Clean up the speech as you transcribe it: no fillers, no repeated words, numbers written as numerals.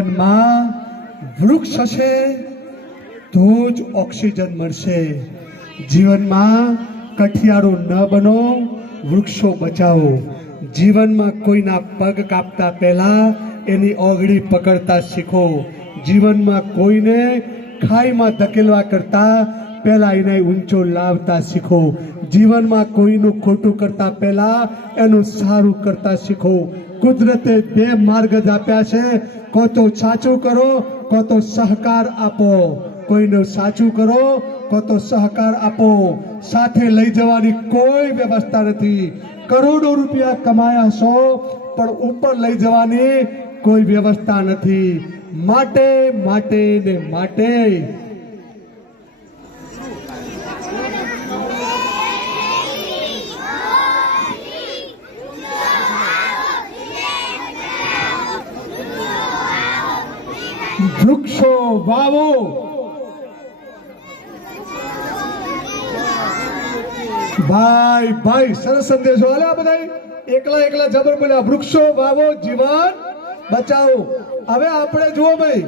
માં વૃક્ષ હશે તો જ ઓક્સિજન મળશે। જીવનમાં કઠિયારો ન બનો, વૃક્ષો બચાવો। જીવનમાં કોઈના પગ કાપતા પહેલા એની ઓગળી પકડતા શીખો। જીવનમાં કોઈને ખાઈમાં ધકેલવા કરતા પહેલા એને ઊંચો લાવતા શીખો। જીવનમાં કોઈનું ખોટું કરતા પહેલા એનું સારું કરતા શીખો। કુદરતે બે માર્ગ જ આપ્યા છે, કો તો સાચું કરો, કો તો સહકાર આપો। કોઈનું સાચું કરો, કો તો સહકાર આપો। સાથે લઈ જવાની કોઈ વ્યવસ્થા નથી। કરોડો રૂપિયા કમાયા છો પણ ઉપર લઈ જવાની કોઈ વ્યવસ્થા નથી। માટે માટે ને માટે વૃક્ષો વાવો। ભાઈ ભાઈ સરસ સંદેશો હાલે આ બધા એકલા એકલા જબર બોલ્યા। વૃક્ષો વાવો, જીવન બચાવો। હવે આપણે જુઓ ભાઈ,